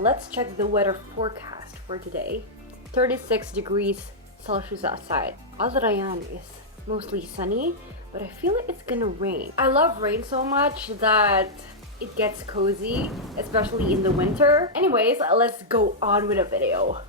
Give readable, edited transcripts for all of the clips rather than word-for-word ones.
Let's check the weather forecast for today. 36 degrees Celsius outside. Azarayan is mostly sunny, but I feel like it's gonna rain. I love rain so much that it gets cozy, especially in the winter. Anyways, let's go on with the video.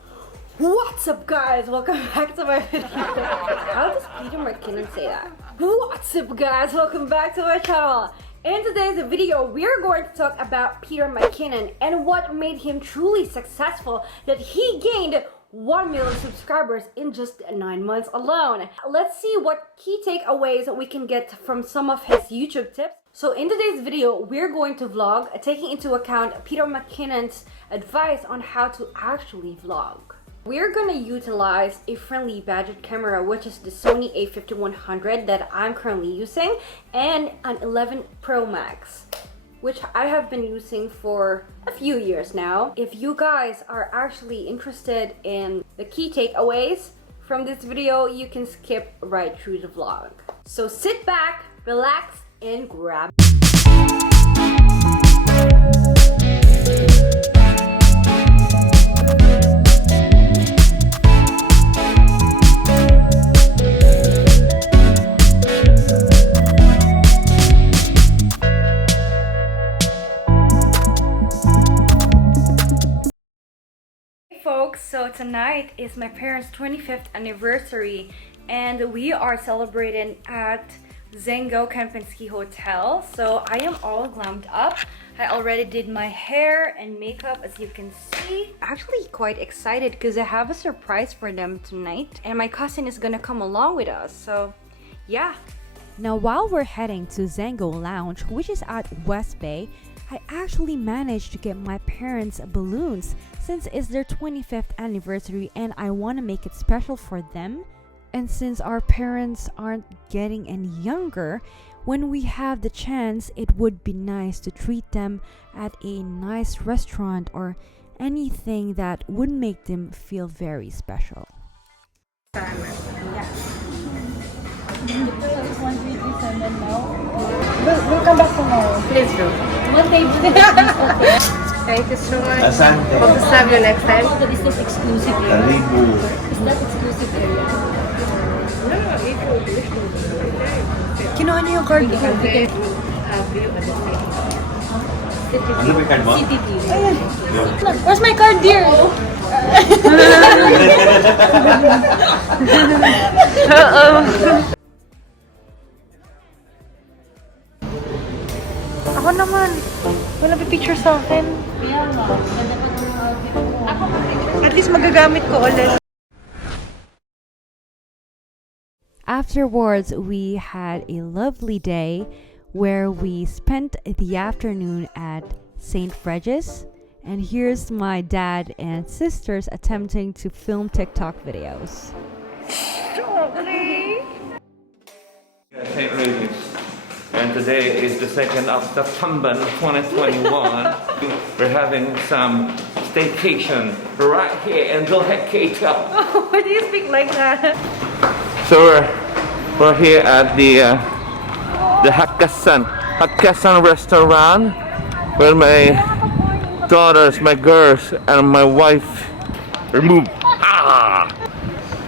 What's up, guys? Welcome back to my video. How does Peter McKinnon say that? What's up, guys? Welcome back to my channel. In today's video, we're going to talk about Peter McKinnon and what made him truly successful, that he gained 1 million subscribers in just 9 months alone. Let's see what key takeaways we can get from some of his YouTube tips. So in today's video, we're going to vlog, taking into account Peter McKinnon's advice on how to actually vlog. We're gonna utilize a friendly budget camera, which is the Sony a5100 that I'm currently using, and an 11 Pro Max, which I have been using for a few years now. If you guys are actually interested in the key takeaways from this video, you can skip right through the vlog. So sit back, relax, and grab. Folks, so tonight is my parents' 25th anniversary and we are celebrating at Zengo Kempinski Hotel. So I am all glammed up. I already did my hair and makeup, as you can see. Actually quite excited because I have a surprise for them tonight and my cousin is gonna come along with us, so yeah. Now while we're heading to Zengo Lounge, which is at West Bay, I actually managed to get my parents balloons since it's their 25th anniversary and I want to make it special for them. And since our parents aren't getting any younger, when we have the chance, it would be nice to treat them at a nice restaurant or anything that would make them feel very special. We'll come back tomorrow. Please do. Monday. Thank you so much. Asante. Hope to have you next time. So this is exclusive area. Karibu. Is that exclusive area? Kinuha niyo yung card ko. Ano may card mo? CTV. Where's my card, dear? Ako naman. Wala picture sa akin. At least magagamit ko ulit. Afterwards, we had a lovely day where we spent the afternoon at St. Regis. And here's my dad and sisters attempting to film TikTok videos. St. Regis. And today is the 2nd of September 2021. We're having some staycation right here in Cato. Oh, why do you speak like that? So we're here at the Hakkasan restaurant where my daughters, my girls, and my wife remove.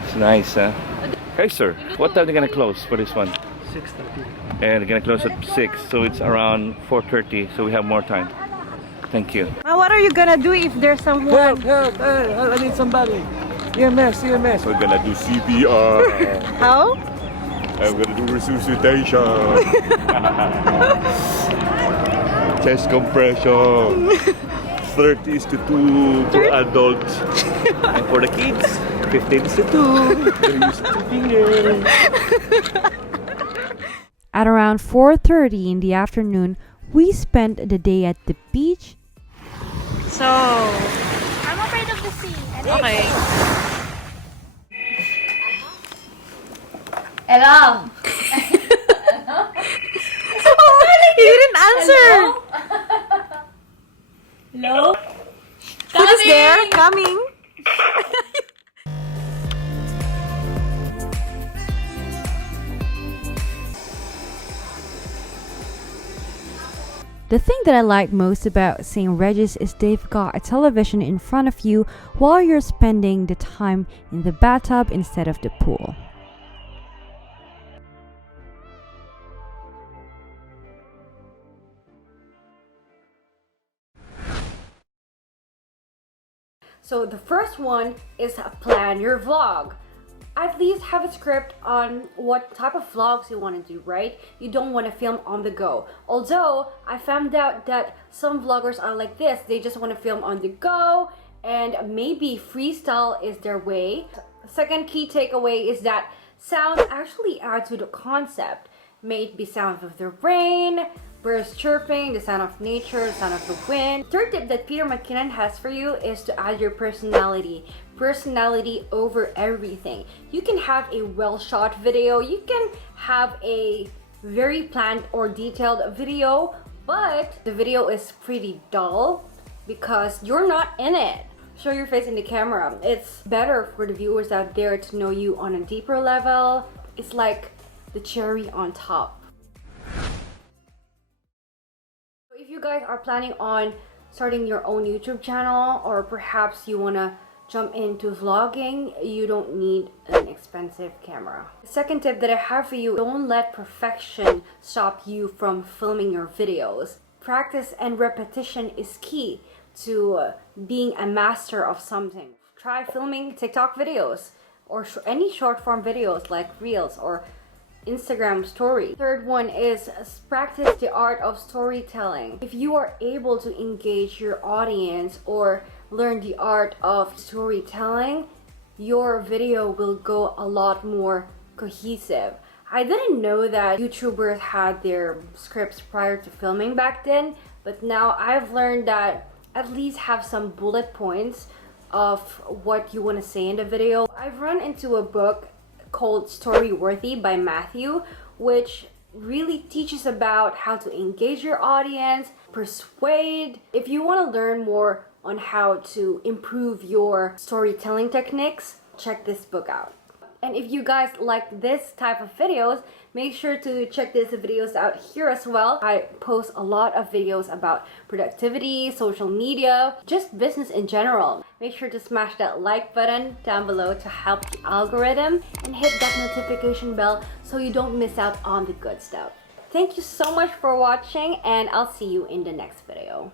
It's nice, huh? Hey, sir, what time are they gonna close for this one? 6:30. And they're gonna close at 6, so it's around 4:30, so we have more time. Thank you. What are you gonna do if there's someone? Help! I need somebody. EMS. We're gonna do CPR. How? I'm gonna do resuscitation. Chest compression. 30 is to 2 for adults. And for the kids, 15 is to 2. They're used to here. At around 4:30 in the afternoon, we spent the day at the beach. So, I'm afraid of the sea. okay. Hello. He didn't answer. Hello. Who is there? Coming. The thing that I like most about St. Regis is they've got a television in front of you while you're spending the time in the bathtub instead of the pool. So the first one is plan your vlog. At least have a script on what type of vlogs you want to do, right? You don't want to film on the go. Although I found out that some vloggers are like this. They just want to film on the go, and maybe freestyle is their way. Second key takeaway is that sound actually adds to the concept. May it be sound of the rain, birds chirping, the sound of nature, the sound of the wind. Third tip that Peter McKinnon has for you is to add your personality. Personality over everything. You can have a well shot video, you can have a very planned or detailed video, but the video is pretty dull because you're not in it. Show your face in the camera. It's better for the viewers out there to know you on a deeper level. It's like the cherry on top. If you guys are planning on starting your own YouTube channel, or perhaps you want to jump into vlogging, you don't need an expensive camera. The second tip that I have for you, don't let perfection stop you from filming your videos. Practice and repetition is key to being a master of something. Try filming TikTok videos or any short form videos like Reels or Instagram story. Third one is practice the art of storytelling. If you are able to engage your audience or learn the art of storytelling, your video will go a lot more cohesive. I didn't know that YouTubers had their scripts prior to filming back then, but now I've learned that at least have some bullet points of what you want to say in the video. I've run into a book called Storyworthy by Matthew, which really teaches about how to engage your audience, persuade. If you want to learn more on how to improve your storytelling techniques, check this book out. And if you guys like this type of videos, make sure to check these videos out here as well. I post a lot of videos about productivity, social media, just business in general. Make sure to smash that like button down below to help the algorithm, and hit that notification bell so you don't miss out on the good stuff. Thank you so much for watching, and I'll see you in the next video.